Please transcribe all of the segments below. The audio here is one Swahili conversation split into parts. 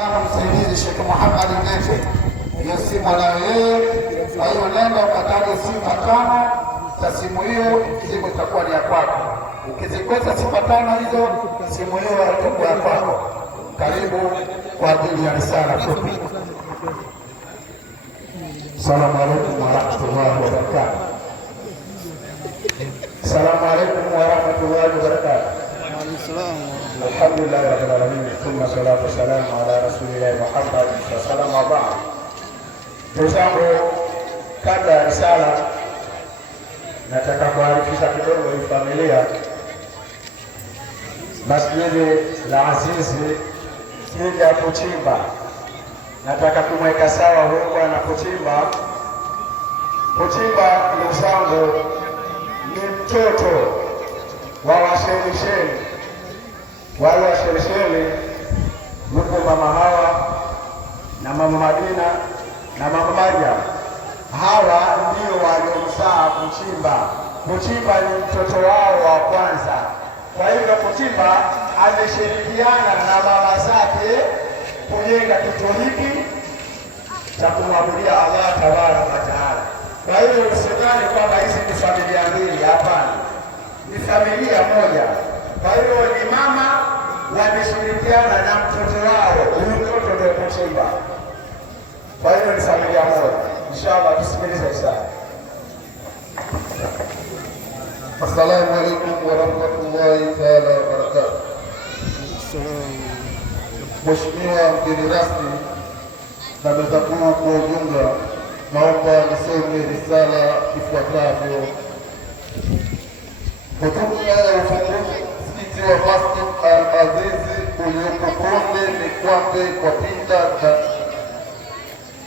Msaidizi Sheikh Muhammad Ndefe, hiyo simu anayo yeye. Kwa hiyo nenda ukataje sifa tano za simu hiyo, simu itakuwa ni ya kwako. Ukizikosa sifa tano hizo, simu hiyo haitakuwa ya kwako. Karibu kwa ajili ya risala fupi. Assalamu alaikum warahmatullahi wabarakatuh. Assalamu alaikum warahmatullahi wabarakatuh. Alhamdulillah rabbil alamin, thumma salatu wassalamu ala rasulillah Muhammad sallallahu alaihi wasallam. Ndugu zangu, kabla ya risala nataka kuarifisha kidogo hii familia. Masjidi la Azizi sija kuchimba, nataka kumweka sawa huyu bwana kuchimba. Ndugu zangu, ni mtoto wa Washelisheli. Wale Washelisheli yuko mama Hawa na mama Madina na mama Maryam. Hawa ndio waliomzaa Kuchimba. Kuchimba ni mtoto wao wa kwanza. Kwa hivyo Kuchimba ameshirikiana na mama zake kujenga kituo hiki cha kumwabudia Allah tabaraka wa taala. Kwa hiyo usidhani kwamba hizi ni familia mbili, hapana, ni familia moja. Kwa hiyo ni mama wameshirikiana na mtoto wao, huyu mtoto ndio Kuchimba. Kwa hiyo ni familia moja. Inshallah tusikilize sana. Assalamu alaikum warahmatullahi taala wabarakatuh. Mheshimiwa mgeni rasmi na meza kuu kwa ujumla, naomba nisome risala ifuatavyo. Hotuba ya ufunguzi msikiti wa Masjid Al-Azizi ulioko Konde Mikwambe kwa Pinda.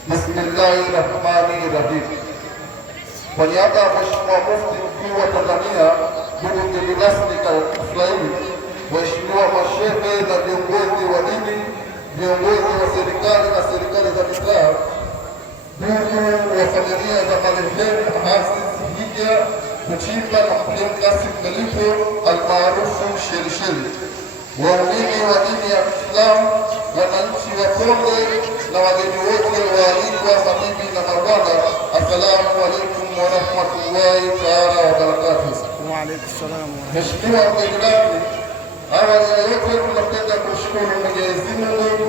Bismillahirrahmanirrahim. Kwa niaba ya Mheshimiwa Mufti Mkuu wa Tanzania, ndugu mgeni rasmi Kiswahili, waheshimiwa mashehe na viongozi wa dini, viongozi wa serikali na serikali za mitaa, ndugu wa familia za marehemu Hafiz Hija Kuchimba na Mheshimiwa Kasim Khalifa almaarufu Shelisheli, waumini wa dini ya Kiislamu, wananchi wa Konde na wageni wote waalikwa, mabibi na mabwana, assalamu alaikum warahmatullahi taala wabarakatuh. Wa alaikum salam. Mheshimiwa mgeni rasmi, awali ya yote tunapenda kushukuru Mwenyezi Mungu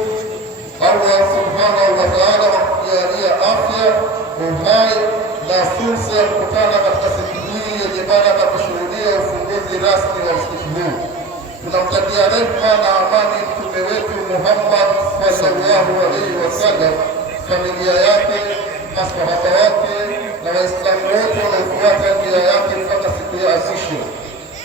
Allah subhanahu wa taala kwa kujalia afya, uhai na fursa ya kukutana katika siku hii yenye baraka kushuhudia ufunguzi rasmi wa msikiti huu. Tunamtakia rehema na amani mtume wetu Muhammad sallallahu alaihi wasallam, familia yake, masahaba wake na Waislamu wote wanaofuata njia yake mpaka siku ya mwisho.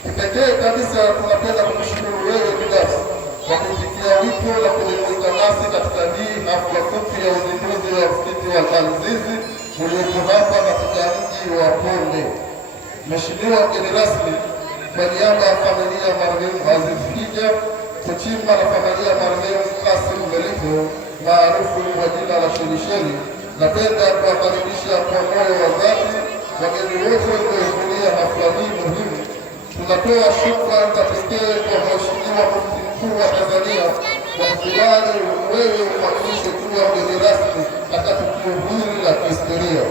Kipekee kabisa tunapenda kumshukuru wewe binafsi kwa kuitikia wito na kujumuika nasi katika hii hafla fupi ya uzinduzi wa msikiti wa Al-Azizi ulioko hapa katika mji wa Konde. Mheshimiwa mgeni rasmi, kwa niaba ya familia ya marehemu Aziz Hija Kuchimba na familia ya marehemu Kasim Khalifa maarufu kwa jina la Shelisheli, napenda kuwakaribisha kwa moyo wa dhati wageni wote waliohudhuria hafla hii muhimu. Tunatoa shukrani za pekee kwa Mheshimiwa Mufti Mkuu wa Tanzania kwa kukubali wewe uwakilishe kuwa mgeni rasmi katika tukio hili la kihistoria.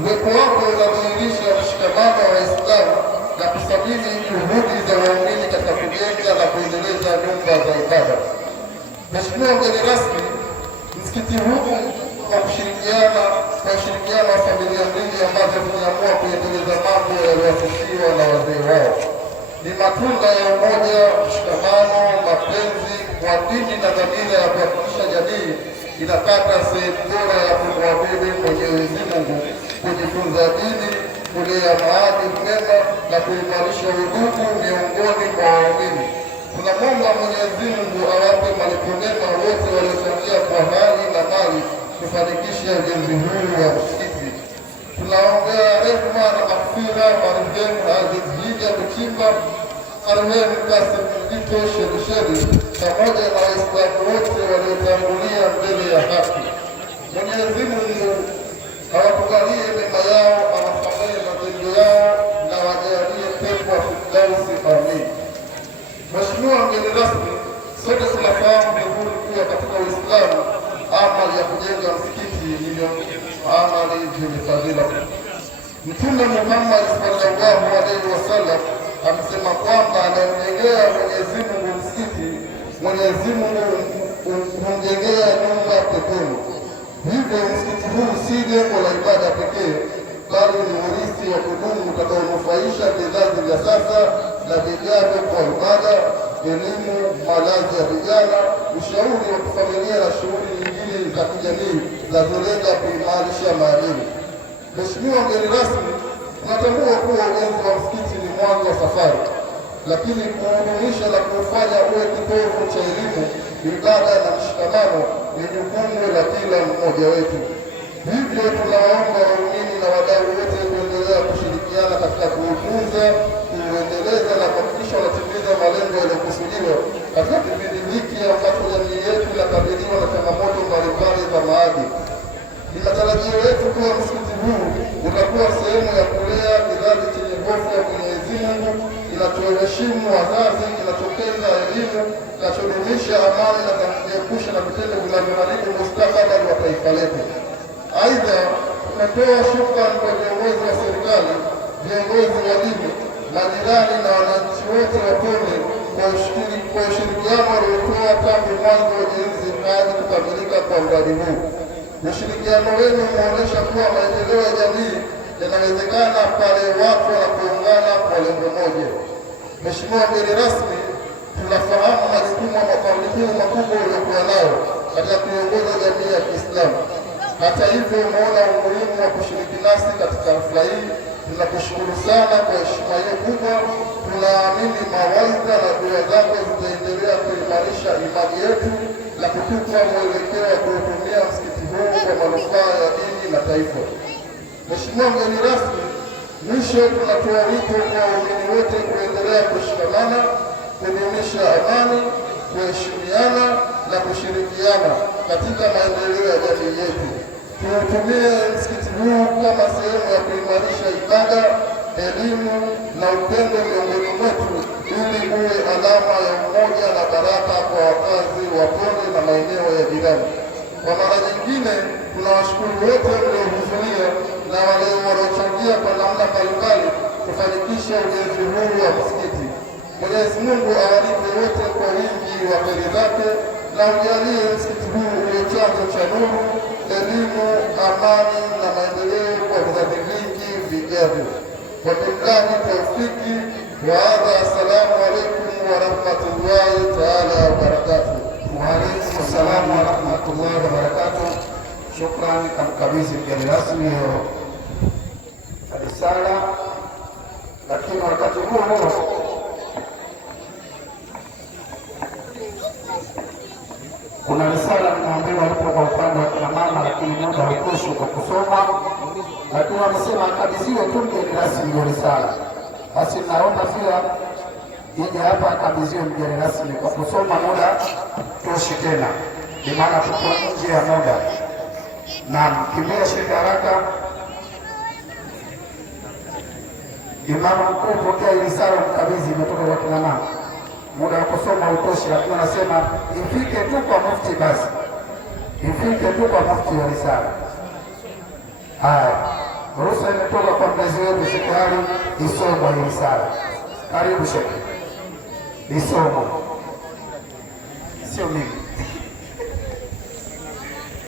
Uwepo wako unadhihirisha mshikamano wa Waislamu na kuthamini juhudi za waumini katika kujenga na kuendeleza nyumba za ibada. Mheshimiwa mgeni rasmi, msikiti huu kwa ushirikiano wa familia mbili ambazo zimeamua kuendeleza mambo yaliyoasisiwa na wazee wao ni matunda ya umoja, mshikamano, mapenzi wa dini na dhamira ya kuhakikisha jamii inapata sehemu bora ya kumwabudu Mwenyezi Mungu, kujifunza dini, kulea maadili mema na kuimarisha udugu miongoni mwa waumini. Tunamwomba Mwenyezi Mungu awape malipo mema wote waliochangia kwa hali na mali kufanikisha ujenzi huu wa msikiti. Tunaombea rehema na maghfira marehemu Aziz Hija Kuchimba, marehemu Kasim Khalifa Shelisheli pamoja na Waislamu wote waliotangulia mbele ya haki. Mwenyezi Mungu awatujalie mema yao, awasamehe matendo yao na wajalie pepo ya Firdausi. Amin. Mheshimiwa mgeni rasmi, sote tunafahamu vizuri kuwa katika Uislamu Waislamu, amali ya kujenga msikiti ni amali zenye fadhila. Mtume Muhammad sallallahu alaihi wasallam amesema kwamba anamjengea Mwenyezi Mungu msikiti, Mwenyezi Mungu humjengea nyumba peponi. Hivyo msikiti huu si jengo la ibada pekee, bali ni urithi wa kudumu utakaonufaisha vizazi vya sasa na vijavyo kwa ibada, elimu, malazi ya vijana, ushauri wa kifamilia na shughuli nyingine za kijamii zinazolenga kuimarisha maadili. Mheshimiwa mgeni rasmi, tunatambua kuwa ujenzi wa msikiti ni mwanzo wa safari, lakini kuudumisha na kuufanya uwe kitovu cha elimu, ibada na mshikamano ni jukumu la kila mmoja wetu. Hivyo tunawaomba waumini na wadau wote kuendelea kushirikiana katika kuutunza, kuuendeleza na kuhakikisha wanatimiza malengo yaliyokusudiwa katika kipindi hiki ambacho jamii yetu inakabiliwa na changamoto mbalimbali za maadili. Ni matarajio yetu kuwa msikiti huu utakuwa sehemu ya kulea kizazi chenye hofu ya Mwenyezi Mungu, kinachoheshimu wazazi, kinachopenda elimu, kinachodumisha amani na kujiepusha na vitendo vinavyoharibu mustakabali wa taifa letu. Aidha, tunatoa shukrani kwa viongozi wa serikali, viongozi wa dini, majirani na wananchi wote wa Pwani kwa ushirikiano waliotoa tangu mwanzo wa ujenzi hadi kukamilika kwa mradi huu. Ushirikiano wenu umeonyesha kuwa maendeleo ya jamii yanawezekana pale watu wanapoungana kwa lengo moja. Mheshimiwa mgeni rasmi, tunafahamu majukumu na mafanikio makubwa uliokuwa nayo katika kuiongoza jamii ya Kiislamu. Hata hivyo, umeona umuhimu wa kushiriki nasi katika hafla hii. Tunakushukuru sana kwa heshima hiyo kubwa. Tunaamini mawaidha na dua zako zitaendelea kuimarisha imani yetu na kutupa mwelekeo wa kuutumia msikiti huu kwa manufaa ya dini na taifa. Mheshimiwa mgeni rasmi, mwisho tunatoa wito kwa waumini wote kuendelea kushikamana, kudumisha amani, kuheshimiana na kushirikiana katika maendeleo ya jamii yetu. Tuutumie msikiti huu kama sehemu ya kuimarisha ibada, elimu na upendo miongoni mwetu, ili uwe alama ya umoja na baraka kwa wakazi wa Pwani na maeneo ya jirani. Kwa mara nyingine, tunawashukuru wote mliohudhuria na wale waliochangia kwa namna mbalimbali kufanikisha ujenzi huu wa msikiti. Mwenyezi Mungu awalipe wote kwa wingi wa kheri zake na ujalie msikiti huu uwe chanzo cha nuru, elimu, amani na maendeleo kwa vizazi vingi vijavyo. Wabillahi taufiki wa hadha. Assalamu alaikum wa rahmatullahi taala wa barakatuh. Wa alaikum assalam wa rahmatullahi wa barakatuh. Shukrani. Kamkabidhi mgeni rasmi hiyo risala, lakini wakati huo kuna risala ninaambiwa ipo kwa upande wa kina mama, lakini muda hautoshi kwa kusoma, lakini wamesema akabidhiwe tu mgeni rasmi hiyo risala. Basi naomba pia ije hapa akabidhiwe mgeni rasmi kwa kusoma, muda toshi tena, ni maana tuko nje ya muda. Na kimbia shirika haraka. Imamu mkuu, pokea hii risala mkabidhi, imetoka kwa kina mama. Muda wa kusoma utoshi, lakini wanasema ifike tu kwa mufti, basi ifike tu kwa mufti wa risala. Haya, ruhusa imetoka kwa mlezi wetu Sheikh Ali, isomwa hii risala. Karibu Sheikh, isomwa, sio mimi.